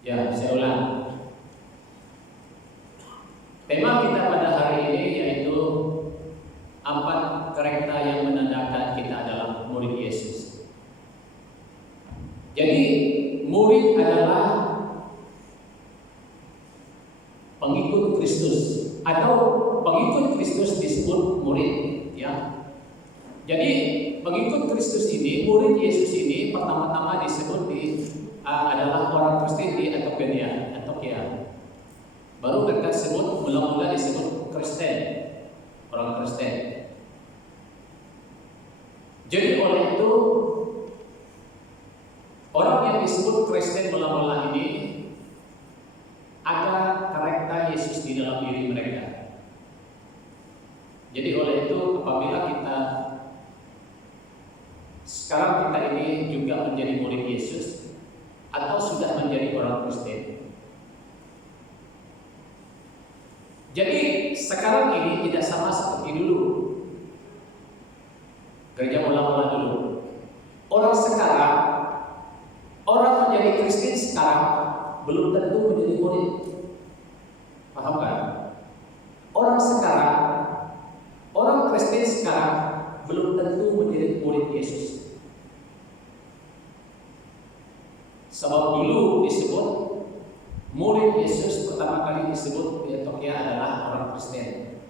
Ya, saya ulang. Tema kita pada hari ini yaitu 4 karakter yang menandakan kita adalah murid Yesus. Jadi murid adalah pengikut Kristus, atau pengikut Kristus disebut murid, ya. Jadi pengikut Kristus ini, murid Yesus ini pertama-tama disebut adalah orang Kristen di Antioquia. Baru kita sebut mula-mula disebut Kristen, orang Kristen. Jadi oleh itu orang yang disebut Kristen mula-mula ini ada karakter Yesus di dalam diri mereka. Jadi oleh itu apabila sekarang kita ini juga menjadi murid Yesus atau sudah menjadi orang Kristen. Jadi sekarang ini tidak sama seperti dulu. Gereja mula-mula dulu. Orang sekarang, orang menjadi Kristen sekarang belum tentu menjadi murid. Paham kan? Orang sekarang, orang Kristen sekarang belum tentu menjadi murid Yesus. Sebab dulu disebut murid Yesus pertama kali disebut di Antioquia adalah orang Kristen.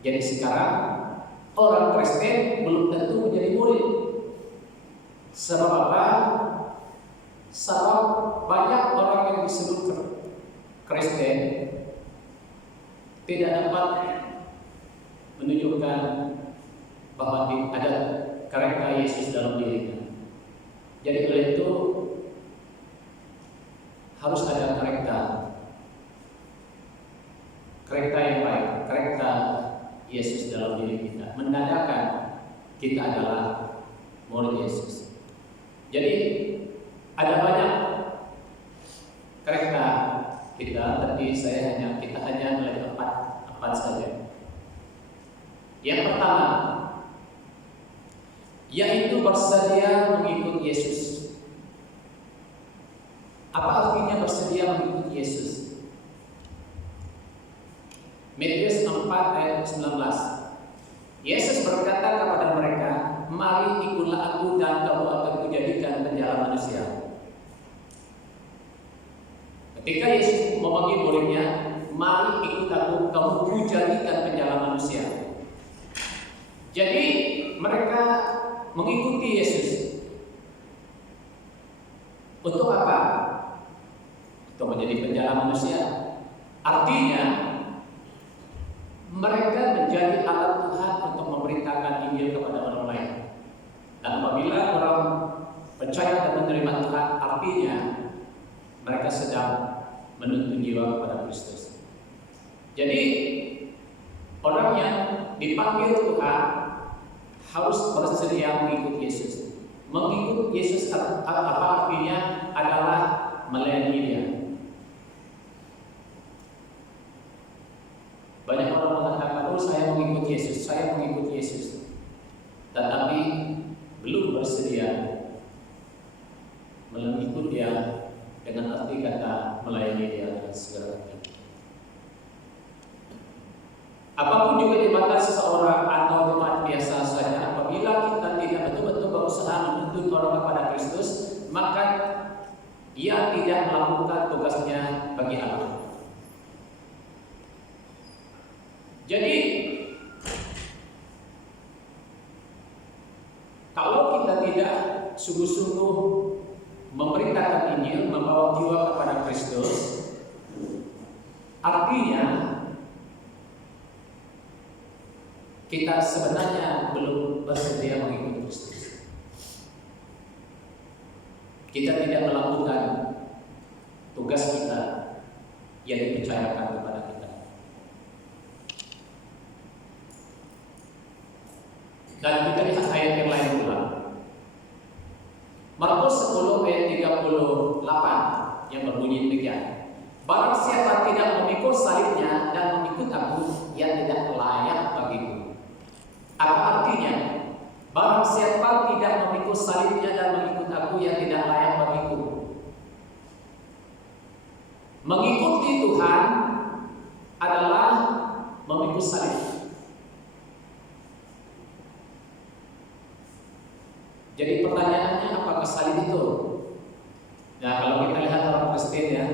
Jadi sekarang orang Kristen belum tentu menjadi murid. Sebab apa? Sebab banyak orang yang disebut Kristen tidak dapat menunjukkan bahwa ada karakter Yesus dalam dirinya. Jadi oleh itu harus ada karakter yang baik, karakter Yesus dalam diri kita, menandakan kita adalah murid Yesus. Jadi ada banyak karakter kita, tapi kita hanya melihat empat saja. Yang pertama, yaitu bersedia mengikut Yesus. Apa artinya bersedia mengikut Yesus? Matius 4 ayat 19. Yesus berkata kepada mereka, "Mari ikutlah aku dan kamu akan kujadikan penjala manusia." Ketika Yesus memanggil muridnya, "Mari ikut aku, kamu kujadikan penjala manusia." Jadi mereka mengikuti Yesus. Untuk apa? Untuk menjadi penjala manusia. Artinya mereka menjadi alat Tuhan untuk memberitakan Injil kepada orang lain. Dan apabila orang percaya dan menerima Tuhan, artinya mereka sedang menuntun jiwa kepada Kristus. Jadi orang yang dipanggil Tuhan harus bersedia mengikut Yesus. Mengikut Yesus apa artinya? Adalah melayani Dia. Banyak orang mengatakan, "Oh, saya mengikut Yesus, saya mengikut Yesus," tetapi belum bersedia mengikut Dia dengan arti kata melayani Dia dengan segala. Apapun juga jabatan seseorang atau jemaat biasa saja, apabila kita tidak betul-betul berusaha menuntun orang kepada Kristus, maka ia tidak melakukan tugasnya bagi Allah. Jadi kalau kita tidak sungguh-sungguh memberitakan Injil, membawa jiwa kepada Kristus, artinya kita sebenarnya belum bersedia mengikuti Kristus. Kita tidak melakukan tugas kita yang dipercayakan kepada kita. Dan kita lihat ayat yang lain pula. Markus 10 ayat 38 yang berbunyi demikian. "Barang siapa tidak memikul salibnya dan mengikut aku, ia tidak layak bagiku." Apa artinya? Barang siapa tidak memikul salibnya dan mengikut aku, ia tidak layak bagiku. Tuhan adalah memikul salib. Jadi pertanyaannya, apakah salib itu? Nah, kalau kita lihat orang Kristen ya,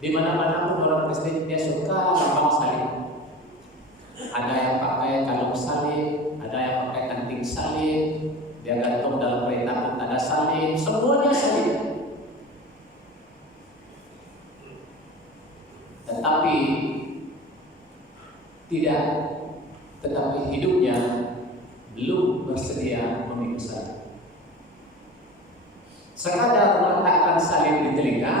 di mana-mana pun orang Kristen dia suka lambang salib. Ada yang pakai kalung salib, ada yang pakai kanting salib, dia gantung dalam kereta pun ada salib, semuanya salib. Tetapi hidupnya belum bersedia memikul salib. Sekadar meletakkan salib di telinga,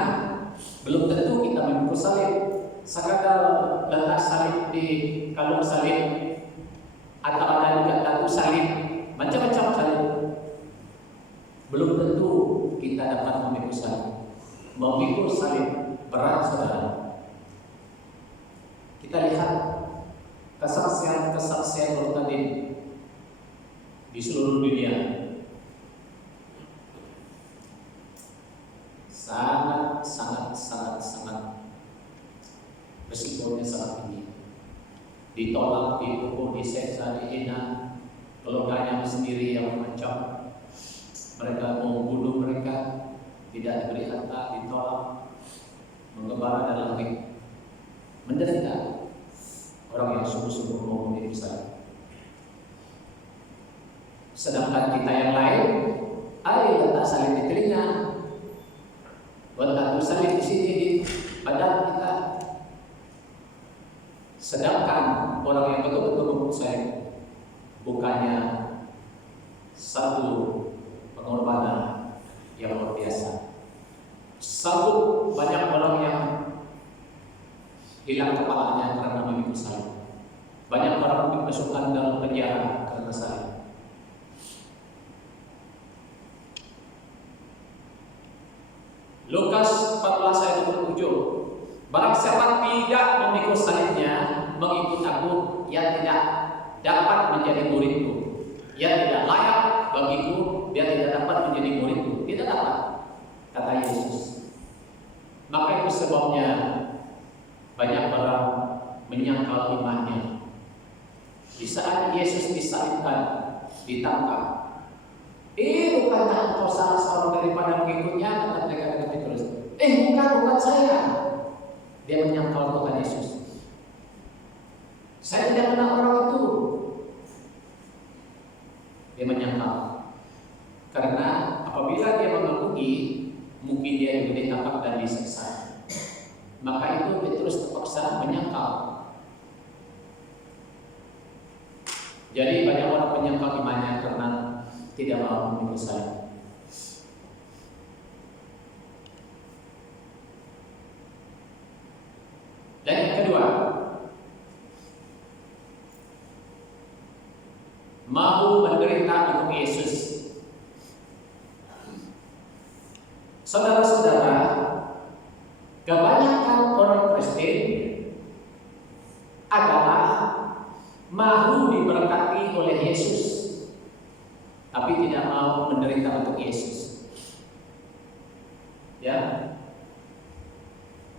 belum tentu kita memikul salib. Sekadar letak salib di kalung salib, atau ada juga tatu salib, macam-macam salib, belum tentu kita dapat memikul salib. Memikul salib berat, saudara. Kita lihat kesaksian Nurdin di seluruh dunia. Sangat resikonya sangat tinggi. Ditolak, dipukul, diseksa, dihina, keluarganya sendiri yang mengancam. Mereka mau bunuh mereka, tidak diberi harta, ditolak, menggembala dan langit, menderita orang yang sungguh-sungguh mau memikul salib. Sedangkan kita yang lain, ayo letak salib di telinga, buat tatu salib di sini di badan kita. Sedangkan orang yang betul-betul memikul salib bukannya satu pengorbanan yang luar biasa. Sanggup banyak orang yang hilang kepalanya karena memikul salib. Banyak orang dimasukkan dalam penjara karena salib. Lukas 14 ayat 27. Barang siapa tidak memikul salibnya mengikut aku, ia tidak dapat menjadi muridku. Ia tidak layak bagiku, dia tidak dapat menjadi muridku. Tidak dapat, kata Yesus. Maka itu sebabnya banyak orang menyangkal imannya. Di saat Yesus disalibkan, ditangkap, bukannya engkau salah seorang daripada pengikutnya, kata mereka dengan Petrus. Bukan saya. Dia menyangkal Tuhan Yesus. Saya tidak kenal orang itu. Dia menyangkal. Karena apabila dia mengakui, mungkin dia juga ditangkap dan disiksa. Maka itu Petrus terpaksa menyangkal. Jadi banyak orang menyangkal imannya karena tidak mau memikul salib. Dan yang kedua, mau menderita untuk Yesus. Saudara-saudara, kebanyakan orang Kristen adalah mau diberkati oleh Yesus, tapi tidak mau menderita untuk Yesus. Ya,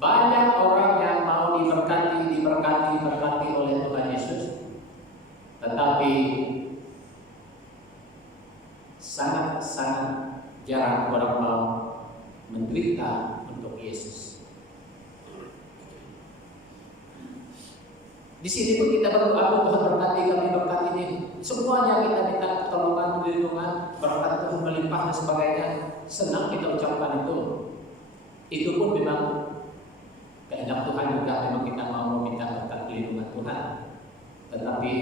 banyak orang yang mau diberkati oleh Tuhan Yesus, tetapi sangat jarang orang mau menderita untuk Yesus. Di sini pun kita berdoa, Tuhan berkati kami, berkati ini. Semuanya kita minta pertolongan, perlindungan, berkat Tuhan melimpah dan sebagainya. Senang kita ucapkan itu. Itu pun memang kehendak Tuhan juga, memang kita mau meminta berkat perlindungan Tuhan. Tetapi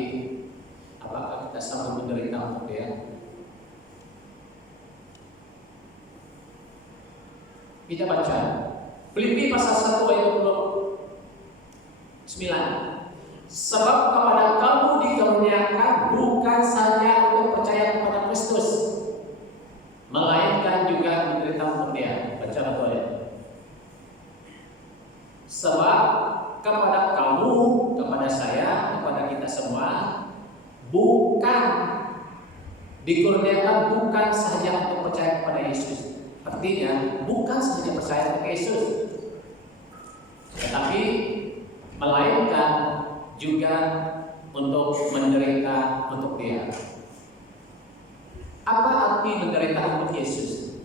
apakah kita sanggup menderita untuk Dia? Kita baca Filipi pasal 1 ayat 29. Sebab kepada kamu dikaruniakan bukan saja untuk percaya kepada Kristus, melainkan juga menderita untuk Dia. Baca betul ya. Sebab kepada kamu, kepada saya, kepada kita semua, bukan dikurniakan bukan saja untuk percaya kepada Yesus, Artinya bukan saja percaya kepada Yesus, tetapi melainkan juga untuk menderita untuk Dia. Apa arti menderita untuk Yesus?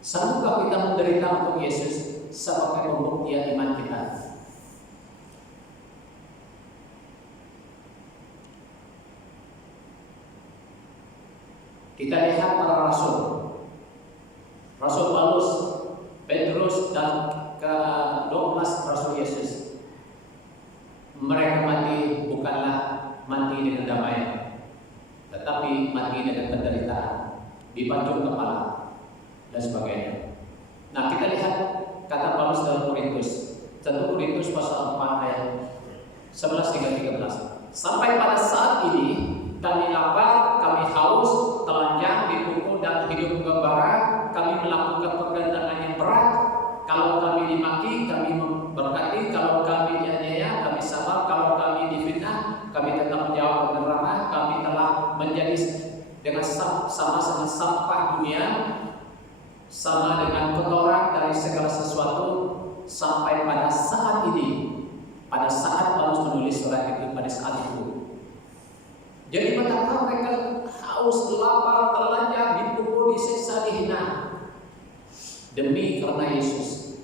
Sanggupkah kita menderita untuk Yesus sebagai pembuktian iman kita? Kita lihat para rasul, Rasul Paulus, Petrus, dan ke-12 Rasul Yesus. Mereka mati bukanlah mati dengan damai, tetapi mati dengan penderitaan, dipacung kepala, dan sebagainya. Nah, kita lihat kata Paulus dalam Korintus, 1 Korintus pasal 4 ayat 11 hingga 13. Sampai pada saat ini kami lapar, kami haus, telanjang, dipukul dan hidup gembara, kami melakukan pekerjaan yang berat. Kalau kami dimaki, kami memberkati. Kalau kami dianiaya, kami sabar. Kalau kami difitnah, kami tetap menjawab dengan ramah. Kami telah menjadi dengan sama dengan sampah dunia, sama dengan kotoran dari segala sesuatu, sampai pada saat ini, pada saat Paulus menulis surat itu, pada saat itu. Jadi betapa mereka haus, lapar, telanjang, dipukul, disiksa, dihina demi karena Yesus.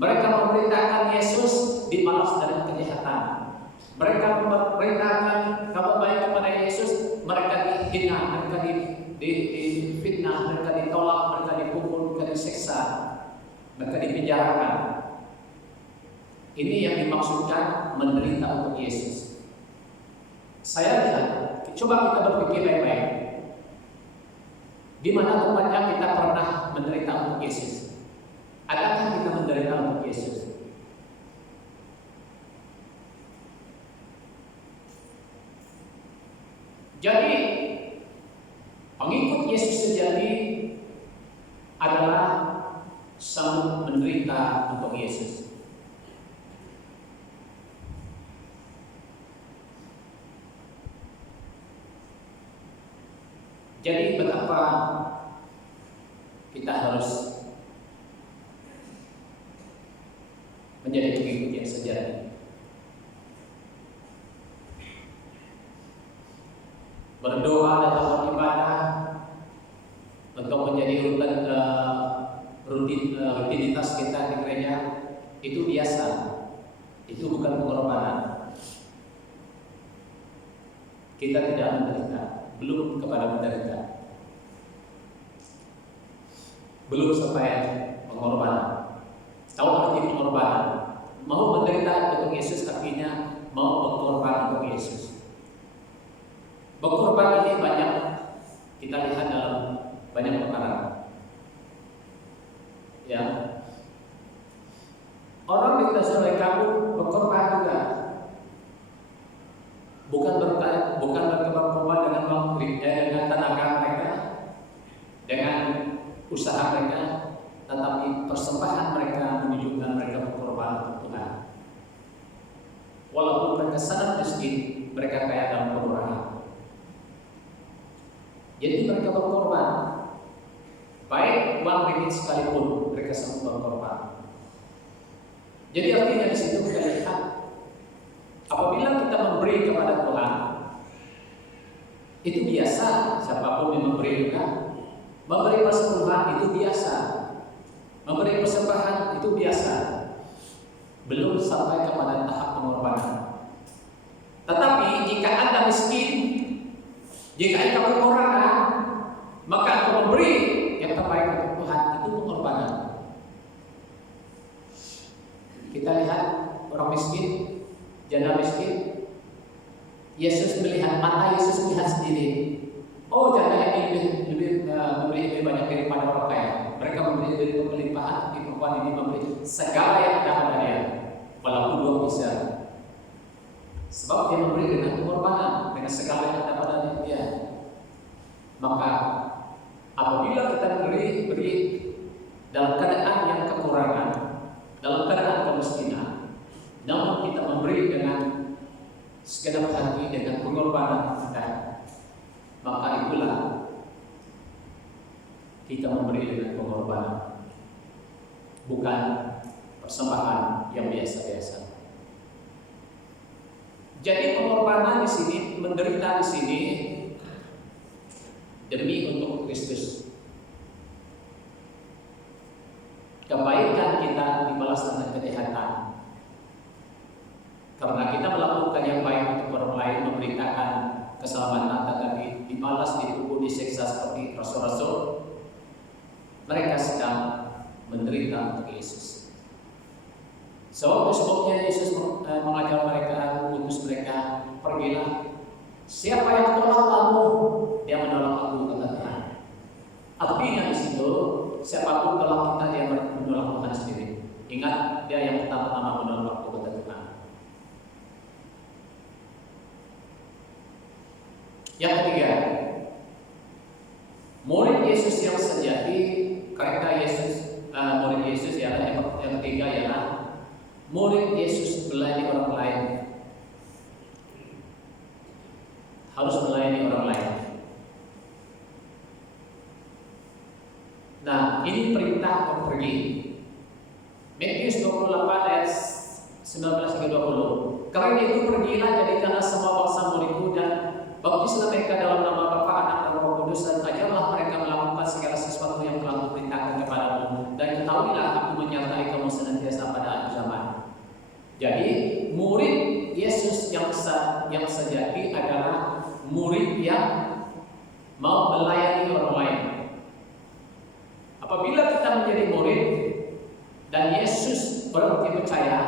Mereka memberitakan Yesus dibalas dengan kejahatan. Mereka memberitakan kabar baik kepada Yesus, mereka dihina, mereka difitnah, mereka ditolak, mereka dipukul, mereka disiksa, mereka dipenjarakan. Ini yang dimaksudkan menderita untuk Yesus. Saya lihat, coba kita berpikir baik-baik. Di mana tempatnya kita pernah menderita untuk Yesus? Adakah kita menderita untuk Yesus? Jadi, pengikut Yesus sejati adalah sanggup menderita untuk Yesus. Jadi betapa kita harus menjadi pengikut yang sejati. Berdoa dan beribadah untuk menjadi rutinitas kita di gereja itu biasa, itu bukan pengorbanan. Kita tidak menderita, belum kepada menderita, belum sampai pengorbanan. Tahu arti pengorbanan? Mau menderita untuk Yesus artinya mau berkorban untuk Yesus. Berkorban ini banyak kita lihat dalam banyak perkara. Ya, orang di Tesalonika kamu berkorban juga. Bukan berkorban dengan tenaga mereka, dengan usaha mereka, tetapi persembahan mereka menunjukkan mereka berkorban untuk Tuhan. Walaupun mereka sangat miskin, mereka kaya dalam kemurahan. Jadi mereka berkorban, baik uang ringgit sekalipun mereka sanggup berkorban. Jadi artinya di situ kita lihat, apabila kita memberi kepada Tuhan, itu biasa. Siapapun yang memberi juga, memberi persembahyan itu biasa, memberi persembahan itu biasa, belum sampai kepada tahap pengorbanan. Tetapi jika Anda miskin, jika Anda kekurangan, maka Anda memberi yang terbaik untuk Tuhan, itu pengorbanan. Kita lihat orang miskin, janda miskin, Yesus melihat, mata Yesus melihat sendiri. Oh, janda ini memberi lebih banyak daripada orang kaya. Mereka memberi dari kelimpahan, tapi perempuan ini memberi segala yang ada padanya, walaupun dua bisa. Sebab dia memberi dengan pengorbanan, dengan segala yang ada padanya dia. Maka apabila kita beri dalam keadaan yang kekurangan, dalam keadaan kemiskinan, namun kita memberi dengan segenap hati, dengan pengorbanan kita, maka itulah kita memberi dengan pengorbanan, bukan persembahan yang biasa-biasa. Jadi pengorbanan di sini, menderita di sini demi untuk Kristus. Kebaikan kita dibalas dengan kejahatan. Karena kita melakukan yang baik untuk orang lain, memberitakan keselamatan, tetapi dibalas, dipukul, disiksa seperti rasul-rasul, mereka sedang menderita untuk Yesus. Sebab-sebabnya Yesus mengajar mereka, mengutus mereka, pergilah. Siapa yang tolak kamu, dia menolak aku, kata Tuhan. Artinya di situ, siapapun tolak kita, dia menolak Tuhan sendiri. Ingat, dia yang pertama-tama menolak aku, kata Tuhan. Yang ketiga, murid Yesus yang sejati, kata Yesus, murid Yesus ialah yang ketiga ialah murid Yesus melayani orang lain. Harus melayani orang lain. Nah, ini perintah untuk pergi. Matius 28 ayat 19-20. Karena itu pergilah, jadikanlah semua bangsa muridku dan baptislah mereka dalam nama Bapa, Anak dan Roh Kudus, dan ajarlah mereka melakukan segala sesuatu yang telah kuperintahkan kepadamu, dan ketahuilah aku menyertai kamu senantiasa pada akhir zaman. Jadi murid Yesus yang sejati adalah murid yang mau melayani orang lain. Apabila kita menjadi murid dan Yesus berarti percaya,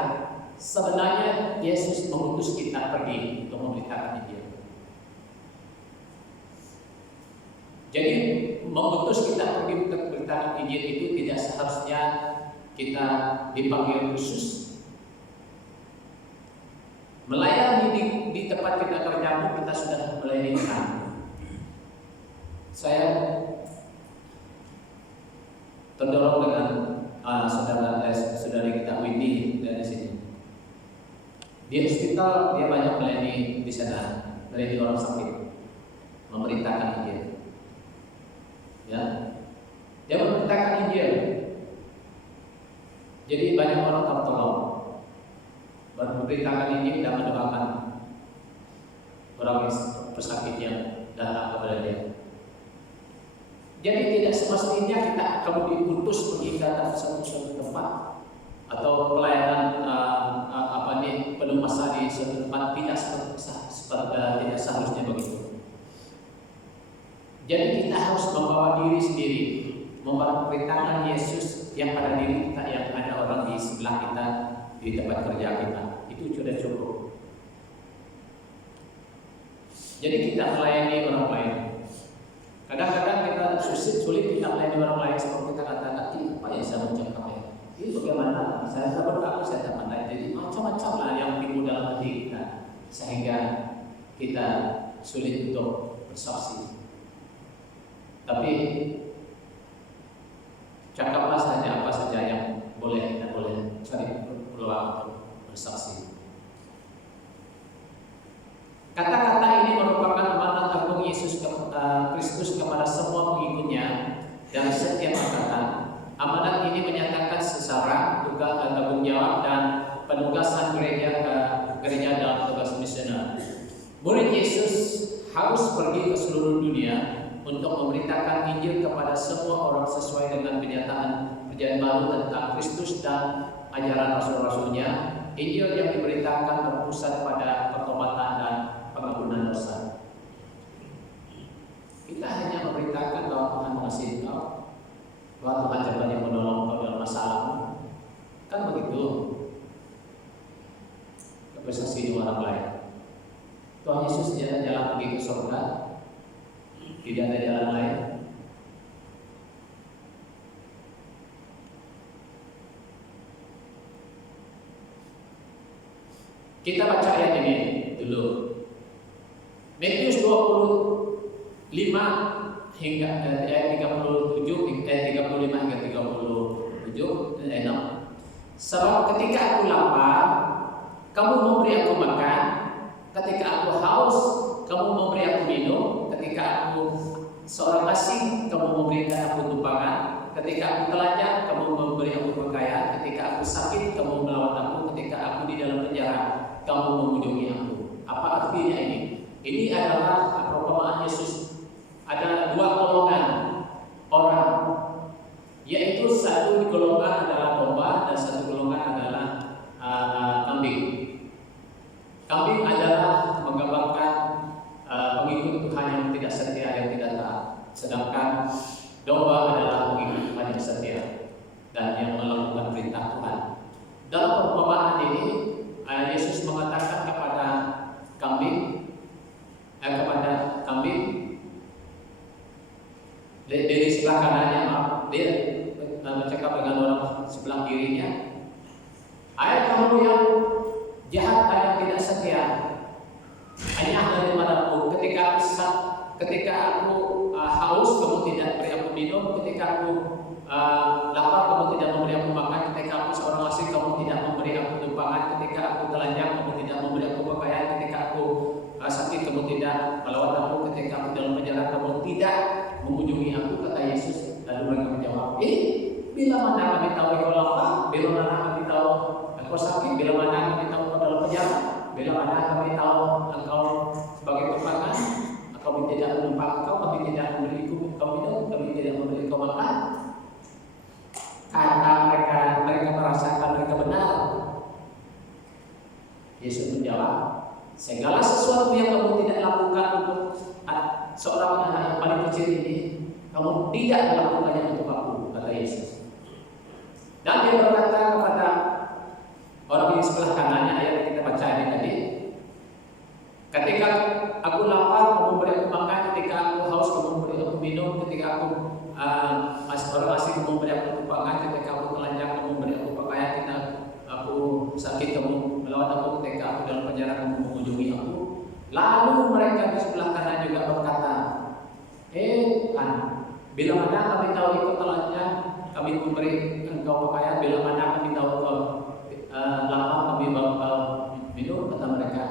sebenarnya Yesus mengutus kita pergi untuk memberitakan Injil. Jadi mengutus kita pergi untuk memberitakan Injil itu tidak seharusnya kita dipanggil khusus. Melayani di tempat kita kerja pun kita sudah melayani Tuhan. Saya terdorong dengan saudari kita Windy dari sini. Di hospital dia banyak melayani di sana, melayani orang sakit, memberitakan Injil. Ya, dia memberitakan Injil. Jadi banyak orang tertolong. Memberitakan Injil dan mendoakan orang pesakit yang datang kepada dia. Jadi tidak semestinya kita akan diutus pergi ke suatu tempat atau pelayanan penuh masa di suatu tempat, tidak seharusnya begitu. Jadi kita harus membawa diri sendiri, memberitakan Yesus yang pada diri kita, yang ada orang di sebelah kita, di tempat kerja kita. Itu sudah cukup. Jadi kita melayani orang lain. Kadang-kadang kita sulit kita melayani orang lain, seperti kita katakan, apa yang saya ucapkan ya? Ini bagaimana? Saya tak berlaku, saya tak pandai. Jadi macam-macam lah yang timbul dalam hati kita, sehingga kita sulit untuk bersaksi. Tapi cakaplah saja apa saja yang boleh kita boleh cari peluang untuk bersaksi. Kata-kata ini merupakan amanat agung Yesus Kristus kepada semua pengikutnya, dan setiap angkatan. Amanat ini menyatakan secara tanggung jawab dan penugasan gereja dalam tugas misioner. Murid Yesus harus pergi ke seluruh dunia untuk memberitakan Injil kepada semua orang sesuai dengan kenyataan perjanjian baru tentang Kristus dan ajaran rasul-rasulnya. Injil yang diberitakan berpusat pada pertobatan dan pengampunan dosa. Kita hanya memberitakan bahwa Tuhan mengasihi kau, bahwa Tuhan jalan yang menolong kau dalam masalahmu. Kan begitu. Bersaksi dua orang lain. Tuhan Yesus jalan pergi ke surga, tidak ada jalan lain. Kita baca ayat ini dulu. Matius 25 hingga ayat 37, ayat 35 hingga 37 dan 6. Sebab ketika aku lapar, kamu memberi aku makan. Ketika aku haus, kamu memberi aku minum. Ketika ketika aku seorang asing, kamu memberikan aku tumpangan. Ketika aku telanjang, kamu memberi aku pakaian. Ketika aku sakit, kamu melawat aku. Ketika aku di dalam penjara, kamu mengunjungi aku. Apa artinya ini? Ini adalah perumpamaan Yesus. Ada dua golongan orang, yaitu satu golongan adalah domba dan satu golongan adalah kambing. Kambing adalah menggambarkan pengikut Tuhan yang tidak setia, yang tidak taat. Sedangkan domba adalah pengikut Tuhan yang setia dan yang melakukan perintah Tuhan. Dalam perumpamaan ini, Yesus mengatakan kepada kambing, dari sebelah kanannya, dia bercakap dengan orang sebelah kirinya, "Hai kamu yang jahat dan yang tidak setia, hanya daripadaku. Ketika aku haus, kamu tidak beri aku minum. Ketika aku lapar, kamu tidak memberi aku makan. Ketika aku seorang asing, kamu tidak memberi aku tumpangan. Ketika aku telanjang, kamu tidak memberi aku pakaian. Ketika aku sakit, kamu tidak melawat aku. Ketika aku dalam penjara, kamu tidak mengunjungi aku," kata Yesus. Lalu mereka menjawab, "Bila mana kami tahu engkau lapar? Bila mana kami tahu engkau sakit? Bila mana kami tahu engkau dalam penjara? Bila mana kami tahu engkau sebagai tumpangan? Kami tidak menumpang engkau, kami tidak memberi engkau minum, kami tidak memberi engkau makan." Kata mereka merasakan mereka benar. Yesus menjawab, "Segala sesuatu yang kamu tidak lakukan untuk seorang anak yang paling kecil ini, kamu tidak melakukannya untuk aku," kata Yesus. Dan dia berkata kepada orang di sebelah kanannya, ayat yang kita baca ini tadi, "Ketika aku lapar, kamu beri aku makan. Ketika aku haus, kamu beri aku minum. Ketika aku orang asing, kamu beri aku tumpangan. Ketika aku telanjang, kamu beri aku pakaian. Ketika aku sakit, kamu melawat aku. Ketika aku dalam penjara, kamu mengunjungi aku." Lalu mereka di sebelah kanan juga berkata, Tuhan, bila mana kami tahu engkau telanjang, kami memberi engkau pakaian. Bila mana kami tahu engkau lapar, kami bakal minum," kata mereka.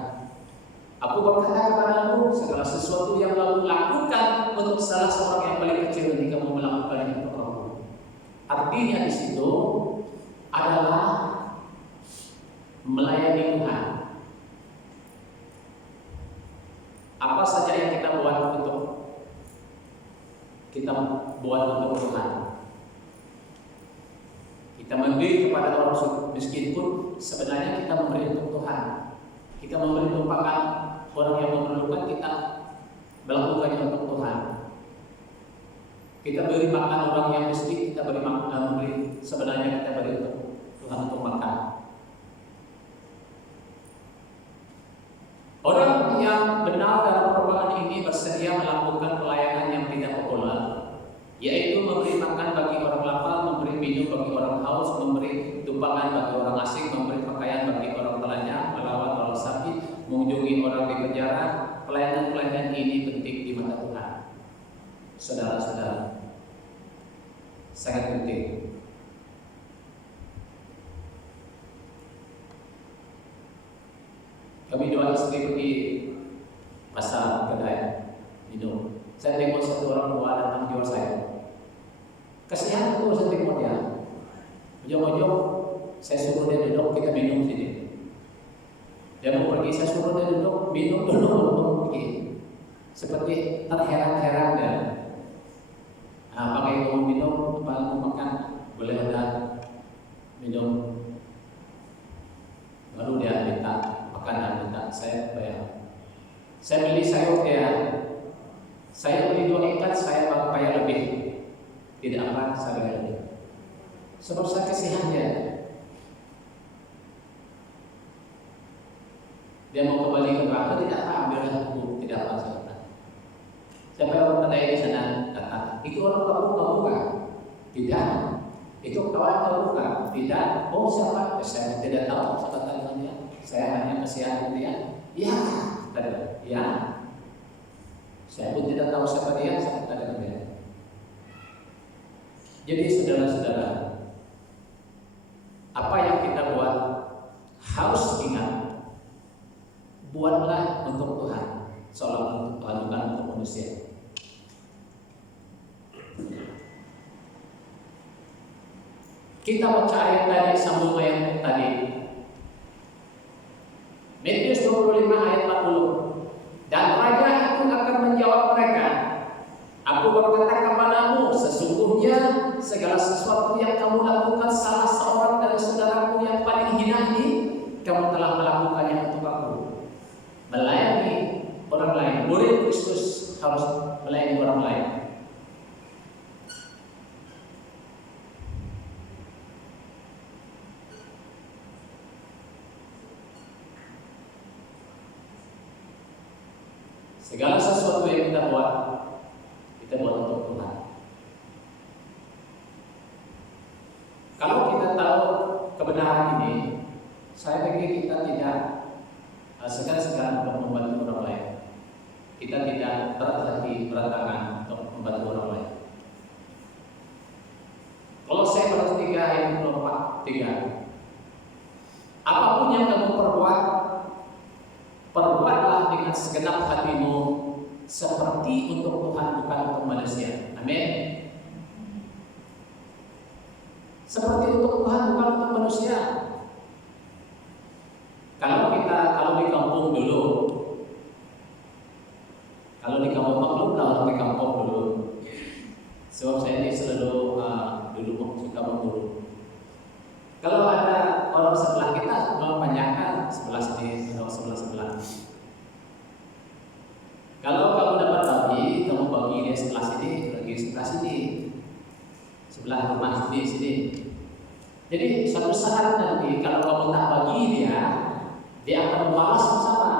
"Aku berkata kepadamu, segala sesuatu yang kamu lakukan untuk salah seorang yang paling kecil ini, kamu melakukannya untuk aku." Artinya di situ adalah melayani Tuhan. Apa saja yang kita buat untuk Tuhan. Kita memberi kepada orang miskin pun sebenarnya kita memberi untuk Tuhan. Kita memberi tumpangan orang yang memerlukan, kita melakukannya untuk Tuhan. Kita beri makan orang yang miskin, kita memberi sebenarnya kita beri untuk Tuhan untuk makan. Orang yang benar dalam perubahan ini bersedia melakukan pelayanan yang tidak populer, yaitu memberi makan bagi orang lapar, memberi minum bagi orang haus, memberi tumpangan bagi orang asing, memberi pakaian bagi orang telanjang, melawat orang sakit, mengunjungi orang di penjara. Pelayanan-pelayanan ini penting di mata Tuhan. Saudara-saudara, sangat penting. Kami dua istri pergi pasar kedai minum. Saya tengok satu orang tua datang jual saya. Kasihan aku, saya tengok dia. Ujung-ujung saya suruh dia duduk, kita minum sini. Dia mau pergi, saya suruh dia duduk, minum dulu baru pergi. Seperti terheran-heran dia. Pakai mau minum, apa mau makan, boleh ada minum. Baru dia minta makanan, minta saya bayar. Saya beli sayur dia, saya beli 2 ikat, saya bayar lebih. Tidak apa, saya bayar lebih. Sebab saya kasihan dia. Dia mau kembali ke Bangka, tidak apa, ambillah aku, tidak apa, saya kata. Siapa orang kedai di sana datang, "Itu orang kamu bukan?" "Tidak." "Itu kawan kamu bukan?" "Tidak." "Oh siapa?" "Saya tidak tahu," saya kata dengan dia. "Saya hanya kasihan dia." "Ya," kata dia. "Ya." Saya pun tidak tahu siapa dia, saya kata dengan dia. Jadi saudara-saudara, apa yang kita buat harus ingat, buatlah untuk Tuhan, seolah untuk Tuhan, bukan untuk manusia. Kita baca ayat tadi, sambung ayat tadi. Matius 25 ayat 40. Dan raja itu akan menjawab mereka, aku berkata kepadamu, sesungguhnya segala sesuatu yang kamu lakukan salah seorang dari saudaraku yang paling hina ini, kamu telah melakukannya untuk aku. Melayani orang lain. Murid Kristus harus melayani orang lain. Segala sesuatu yang kita buat untuk Tuhan. Kalau kita tahu kebenaran ini, saya pikir kita tidak segan-segan untuk membantu orang lain. Kita tidak berat hati, berat tangan untuk membantu orang lain. Kalau saya pasal 3 ayat 24, apapun yang kamu perbuatlah dengan segenap hatimu seperti untuk Tuhan, bukan untuk manusia. Amin. Seperti untuk Tuhan, bukan untuk manusia. Kalau di kampung dulu, kalau di kampung maklum lah orang di kampung dulu. Sebab saya ini selalu dulu suka memburu. Kalau ada orang sebelah kita memanjakan sebelah sini atau sebelah. Kalau kamu dapat bagi, kamu bagi dia sebelah sini, bagi sebelah sini, sebelah rumah sini. Jadi suatu saat nanti kalau kamu tak bagi dia akan membalas bersama.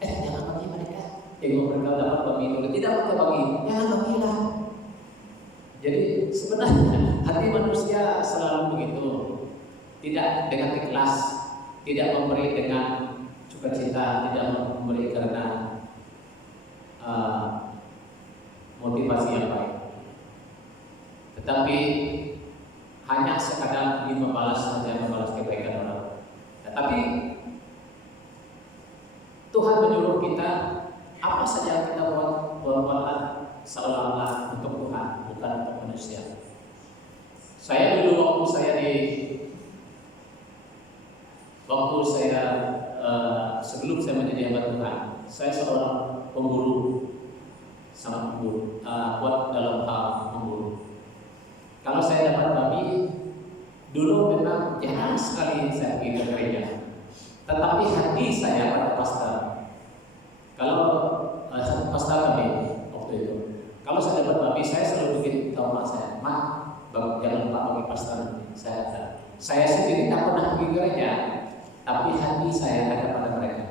Jangan bagi mereka. Mereka dapat bagi itu, tidak mereka bagi, jangan bagilah. Jadi sebenarnya hati manusia selalu begitu. Tidak dengan ikhlas, tidak memberi dengan sukacita, tidak memberi karena motivasi yang baik, tetapi hanya sekadar ingin membalas kebaikan orang. Tetapi Tuhan menyuruh kita apa saja kita buat seolah-olah untuk Tuhan, bukan untuk manusia. Saya dulu sebelum saya menjadi hamba Tuhan, saya seorang pemburu, sangat pemburu, kuat dalam hal pemburu. Kalau saya dapat babi, dulu memang jarang sekali saya pergi ke gereja. Tetapi hati saya pada pastor. Kalau pastor kami waktu itu, kalau saya dapat babi, saya selalu bikin tahu mak saya, mak, jangan lupa bagi pastor nanti. Saya sendiri tak pernah pergi gereja, tapi hati saya ada pada mereka.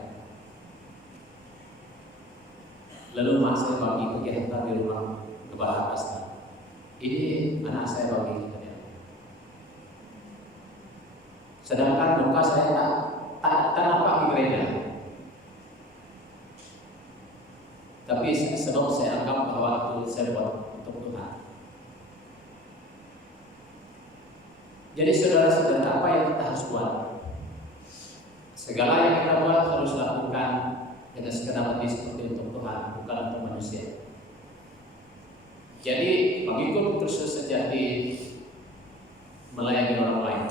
Lalu mak saya bagi pergi hantar di rumah kepala pastor. Ini anak saya bagi. Sedangkan muka saya tak nampak di gereja. Tapi sebab saya anggap bahwa itu saya buat untuk Tuhan. Jadi saudara-saudara, apa yang kita harus buat? Segala yang kita buat harus lakukan dengan segenap hati seperti untuk Tuhan, bukan untuk manusia. Jadi pengikut Kristus sejati melayani orang lain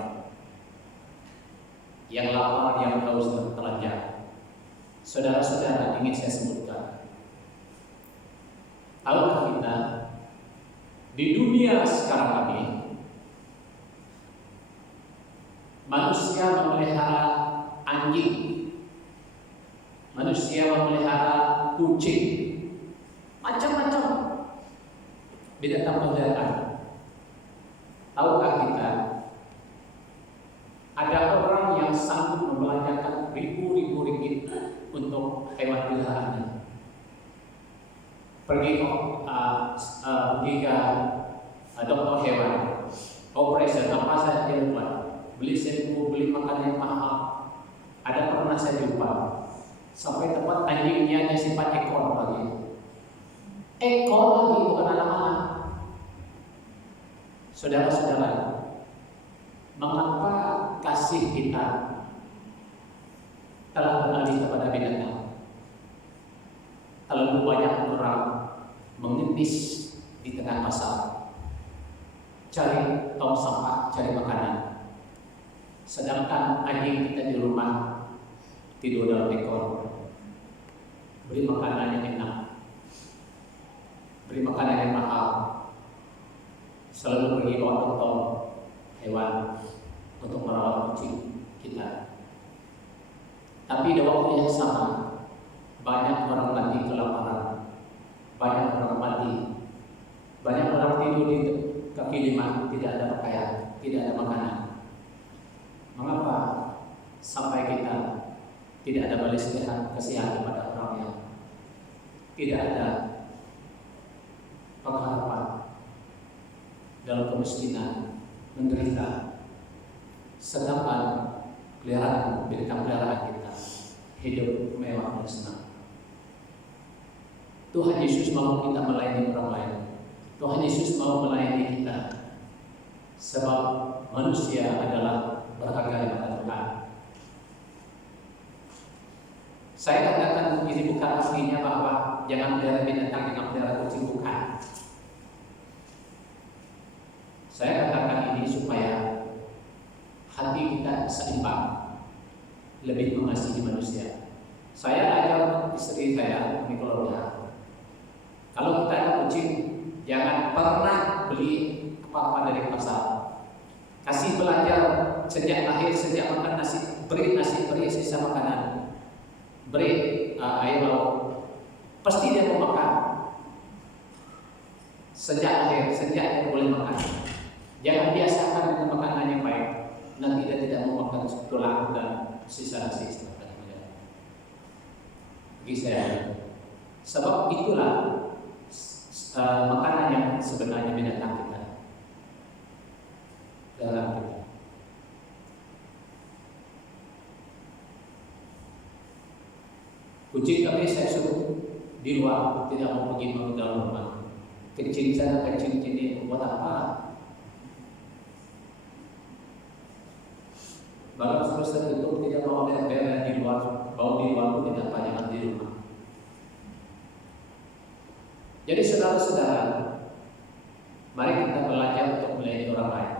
yang lapar, yang haus dan telanjang. Saudara-saudara, ingin saya sebutkan, tahukah kita di dunia sekarang ini manusia memelihara anjing, manusia memelihara kucing, macam-macam binatang peliharaan. Tahukah kita ada orang yang sanggup membelanjakan ribu-ribu ringgit untuk hewan peliharaannya? Pergi ke dokter hewan, operasi apa saja dia buat, beli shampoo, beli makanan yang mahal. Ada pernah saya jumpa sampai tempat anjingnya disimpan ekor lagi, bukan anak-anak. Saudara-saudara, mengapa kasih kita telah beralih kepada binatang? Terlalu banyak orang mengemis di tengah pasar. cari tong sampah, cari makanan. Sedangkan anjing kita di rumah tidur dalam ekor. Beri makanan yang enak, beri makanan yang mahal, selalu pergi bawa dokter hewan untuk merawat kucing kita. Tapi di waktu yang sama, banyak orang mati kelaparan, banyak orang mati, banyak orang tidur di kaki lima, tidak ada pakaian, tidak ada makanan. Mengapa sampai kita tidak ada balas kasihan kepada orang yang tidak ada pengharapan, dalam kemiskinan, menderita, sedangkan binatang peliharaan kita hidup mewah dan senang. Tuhan Yesus mau kita melayani orang lain. Tuhan Yesus mau melayani kita, sebab manusia adalah berharga di mata Tuhan. Saya katakan ini bukan artinya bahwa jangan pelihara binatang, jangan pelihara kucing, bukan. Saya katakan ini supaya hati kita seimbang, lebih mengasihi manusia. Saya ajar istri saya di keluarga, kalau kita ada kucing, jangan pernah beli apa-apa dari pasar. Kasih belajar sejak lahir, sejak makan nasi, beri sisa makanan. Beri air laut, pasti dia mau makan. Sejak lahir, sejak dia boleh makan. Jangan biasakan dengan makanan yang baik. Nanti dia tidak mau makan tulang dan sisa nasi sebagainya. Bagi saya, sebab itulah makanan yang sebenarnya binatang kita, dalam kita. Kucing kami saya suruh di luar, tidak mau pergi ke dalam rumah. Kencing sana, kencing sini, buat apa? Baru selesai itu tidak mau beres di luar, bau di luar pun tidak panjangan di rumah. Jadi saudara-saudara, mari kita belajar untuk melayani orang lain.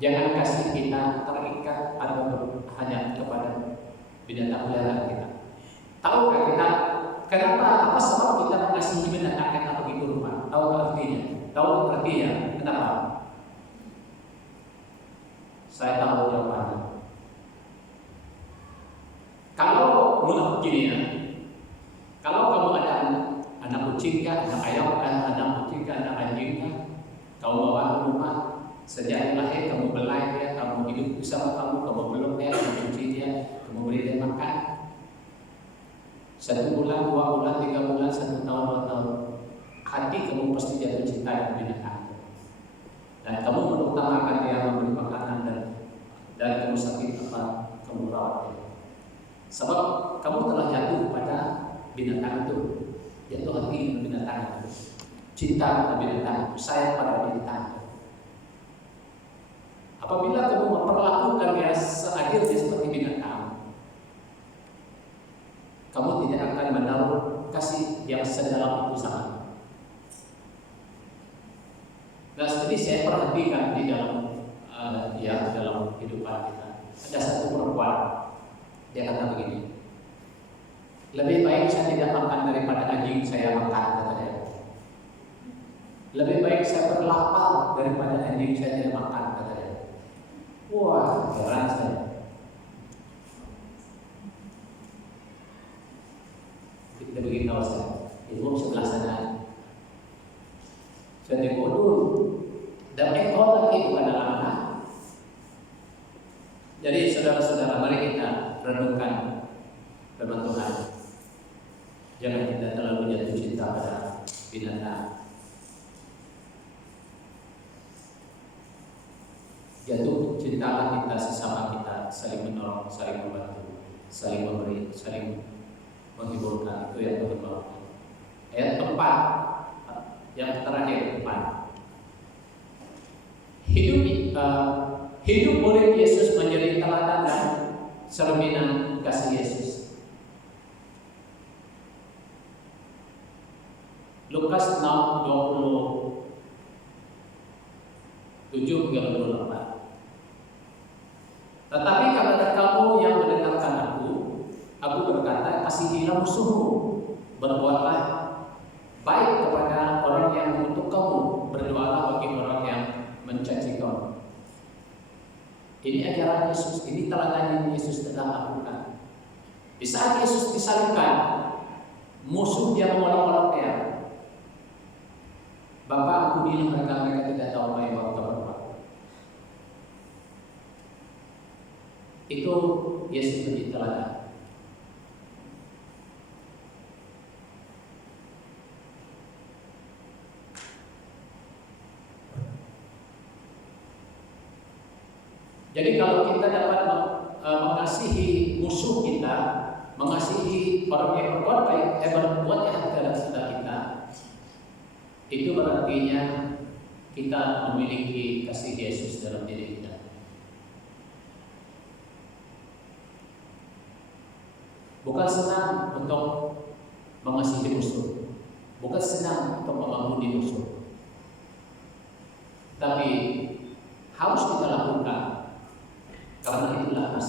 Jangan kasih kita terikat atau hanya kepada binatang peliharaan kita. Tahukah kita kenapa? Apa sebab kita mengasihi binatang kita begitu rupa? Tahu artinya? Tahu artinya? Kenapa? Saya tahu jawabannya. Kalau menurut begini ya, kalau kamu ada anak kucing kah, anak ayam kah, anak kucing kah, anak anjing kah, kamu bawa ke rumah. Sejak lahir kamu belai dia, kamu hidup bersama kamu belum dia, kamu cuci dia, kamu beri dia makan. 1 bulan, 2 bulan, 3 bulan, 1 tahun, 2 tahun, hati kamu pasti jatuh cinta dengan binatang. Dan kamu mengutamakan dia, memberi makanan dan kamu sakit apa kamu rawat dia. Sebab kamu telah jatuh pada binatang itu, jatuh hati dengan binatang itu, cinta pada binatang, sayang pada binatang. Apabila kamu memperlakukan dia seadilnya seperti binatang, kamu tidak akan menaruh kasih yang sedalam itu sama. Nah, jadi saya perhatikan di dalam dalam kehidupan kita, ada satu perempuan, dia kata begini, lebih baik saya tidak makan daripada anjing saya makan, kata dia. Lebih baik saya berlapar daripada anjing saya tidak makan, kata dia. Wah, heran saya. Kita beritahu saya, ibu sebelah sana. Saya tengok dulu, dan ekor lagi bukan dalam anak. Jadi saudara-saudara, mari kita renungkan firman Tuhan. Jangan kita terlalu jatuh cinta pada binatang. Jatuh cintalah kita sesama kita, saling menolong, saling membantu, saling memberi, saling menghiburkan. Itu yang Tuhan mau. Ayat 4, yang terakhir 4. Hidup murid Yesus menjadi teladan dan cerminan kasih Yesus. Lukas 6:27-28. Tetapi kepada kamu yang mendengarkan aku berkata, kasihilah musuhmu, berbuatlah baik kepada orang yang mengutuk kamu, berdoalah bagi orang yang mencaci kamu. Ini ajaran Yesus, ini teladan yang Yesus telah lakukan. Di saat Yesus disalibkan, musuh dia mengolok-olok dia. Bapak, ampunilah mereka tidak tahu apa yang mereka berbuat. Itu Yesus menjadi teladan. Jadi kalau kita dapat mengasihi musuh kita, mengasihi orang yang berbuat baik, berbuat jahat terhadap saudara kita, itu berartinya kita memiliki kasih Yesus dalam diri kita. Bukan senang untuk mengasihi musuh, bukan senang untuk mengampuni musuh, tapi harus kita lakukan. Karena itulah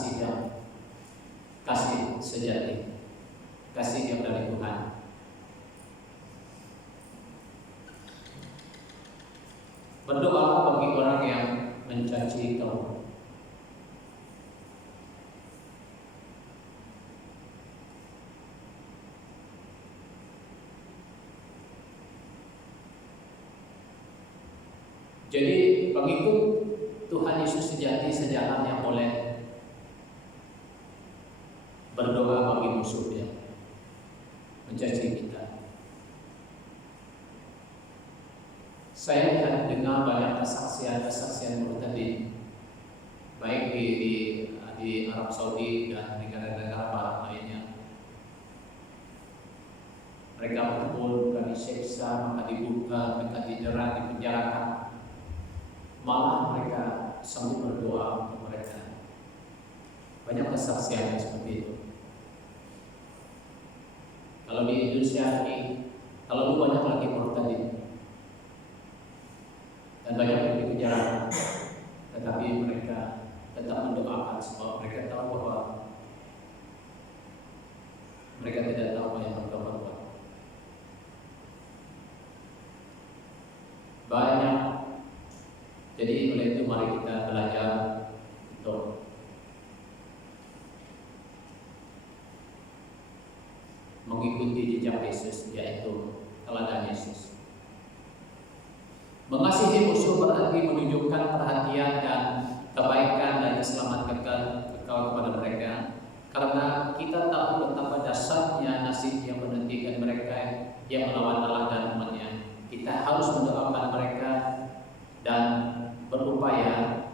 kasih sejati, kasih yang dari Tuhan. Berdoa bagi orang yang mencaci kamu. Jadi pengikut Tuhan Yesus sejati sejalan yang boleh berdoa bagi musuhnya, mencaci kita. Saya lihat dengar banyak kesaksian murtadin, baik di Arab Saudi dan negara-negara barat lainnya. Mereka berkumpul, mereka disiksa, mereka dibuka, mereka dijerat, dipenjarakan. Malah mereka sanggup berdoa untuk mereka. Banyak kesaksian yang seperti itu. Kalau di Indonesia ini, kalau banyak lagi murtadin dan banyak yang dipenjara, tetapi mereka tetap mendoakan sebab mereka tahu bahwa mereka tidak tahu apa yang mereka buat. Banyak. Jadi oleh itu mari kita belajar untuk mengikuti jejak Yesus, yaitu teladan Yesus. Mengasihi musuh berarti menunjukkan perhatian dan kebaikan dan keselamatan kekal kepada mereka, karena kita tahu betapa dasarnya nasib yang menantikan mereka yang melawan Allah dan umat-Nya. Kita harus mendoakan mereka dan berupaya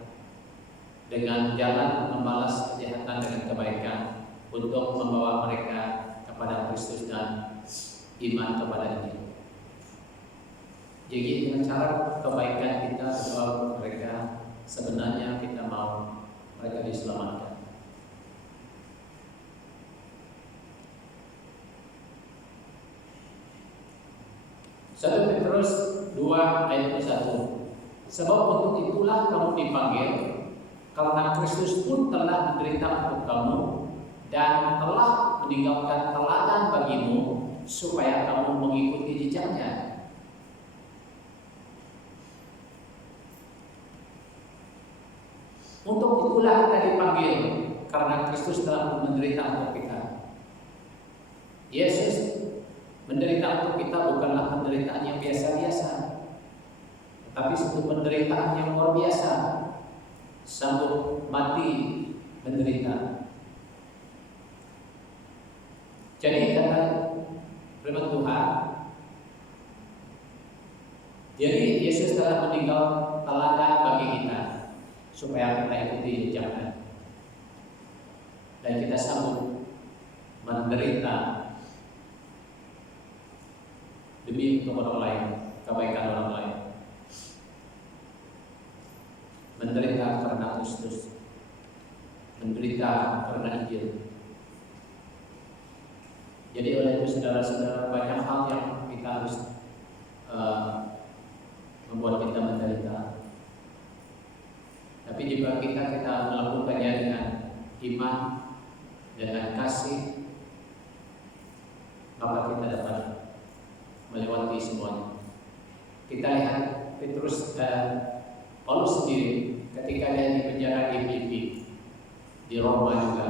dengan jalan membalas kejahatan dengan kebaikan untuk membawa mereka kepada Kristus dan iman kepada Dia. Jadi dengan cara kebaikan kita berdoa untuk mereka, sebenarnya kita mau mereka diselamatkan. Satu Petrus 2 ayat 1. Sebab untuk itulah kamu dipanggil, karena Kristus pun telah menderita untuk kamu dan telah meninggalkan teladan bagimu supaya kamu mengikuti jejaknya. Untuk itulah kita dipanggil, karena Kristus telah menderita untuk kita. Yesus menderita untuk kita bukanlah penderitaan yang biasa-biasa, tapi satu penderitaan yang luar biasa, sanggup mati menderita. Jadi kata firman Tuhan, jadi Yesus telah meninggal teladan bagi kita supaya kita ikuti jejaknya dan kita sanggup menderita demi untuk orang lain, kebaikan orang lain. Menderita karena Kristus, menderita karena Injil. Jadi oleh itu saudara-saudara, banyak hal yang kita harus membuat kita menderita. Tapi jika kita melakukannya dengan iman, dengan kasih, maka kita dapat melewati semuanya. Kita lihat Paulus sendiri ketika dia di penjara di Filipi, di Roma juga.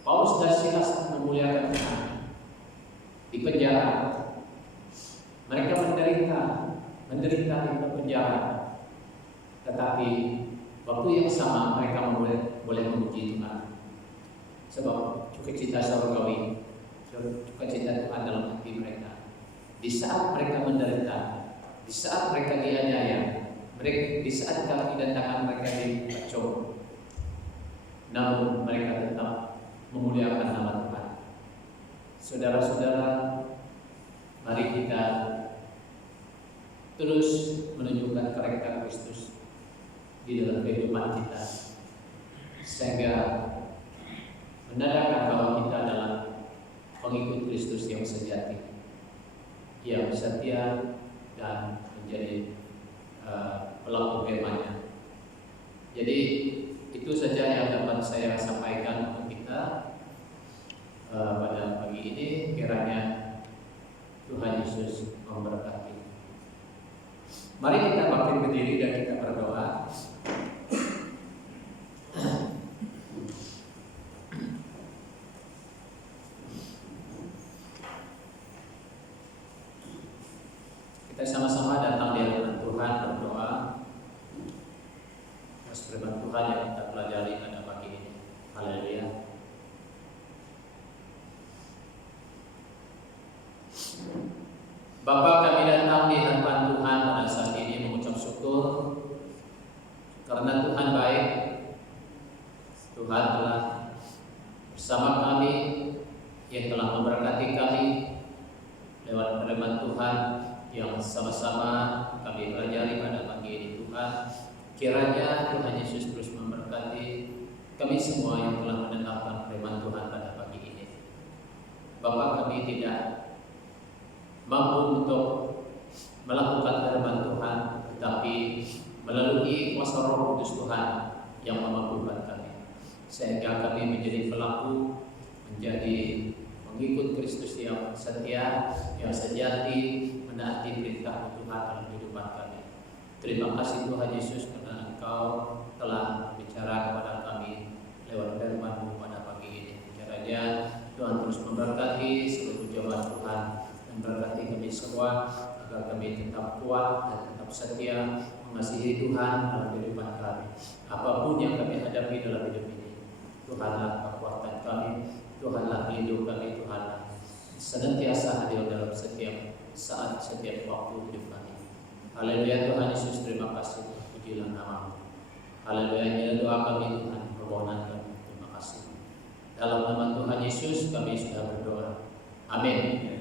Paulus dan Silas memuliakan Tuhan di penjara. Mereka menderita di penjara. Tetapi waktu yang sama mereka boleh memuji Tuhan. Sebab sukacita surgawi, sukacita Tuhan dalam hati mereka. Di saat mereka menderita, di saat mereka dianiaya, di saat kaki dan tangan mereka dipacung, namun mereka tetap memuliakan nama Tuhan. Saudara-saudara, mari kita terus menunjukkan karakter Kristus di dalam kehidupan kita, sehingga menandakan bahwa kita adalah pengikut Kristus yang sejati, yang setia dan menjadi pelaku firman-Nya. Jadi itu saja yang dapat saya sampaikan untuk kita pada pagi ini. Kiranya Tuhan Yesus memberkati. Mari kita bangkit berdiri dan kita berdoa. Kita sama-sama datang di hadapan Tuhan berdoa atas firman Tuhan yang kita pelajari pada pagi ini. Haleluya. Bapa, kami datang di hadapan Tuhan pada saat ini mengucap syukur karena Tuhan baik. Tuhan telah bersama kami, yang telah memberkati kami lewat firman Tuhan yang sama-sama kami pelajari pada pagi ini. Tuhan, kiranya Tuhan Yesus terus memberkati kami semua yang telah mendengarkan firman Tuhan pada pagi ini. Bapa, kami tidak mampu untuk melakukan firman Tuhan, tetapi melalui kuasa Roh Kudus Tuhan yang memampukan kami, sehingga kami menjadi pelaku, menjadi pengikut Kristus yang setia, yang sejati, menaati perintah Tuhan dalam kehidupan kami. Terima kasih Tuhan Yesus karena Engkau telah bicara kepada kami lewat firman-Mu pada pagi ini. Kiranya Tuhan terus memberkati seluruh jemaat Tuhan, memberkati kami semua agar kami tetap kuat dan tetap setia mengasihi Tuhan dalam kehidupan kami. Apapun yang kami hadapi dalam hidup ini, Tuhanlah kekuatan kami, Tuhanlah pelindung kami, Tuhanlah senantiasa hadir dalam setiap saat, setiap waktu hidup kami. Haleluya. Tuhan Yesus, terima kasih, pujilah nama-Mu. Haleluya. Inilah doa kami Tuhan, permohonan kami. Terima kasih. Dalam nama Tuhan Yesus kami sudah berdoa. Amin.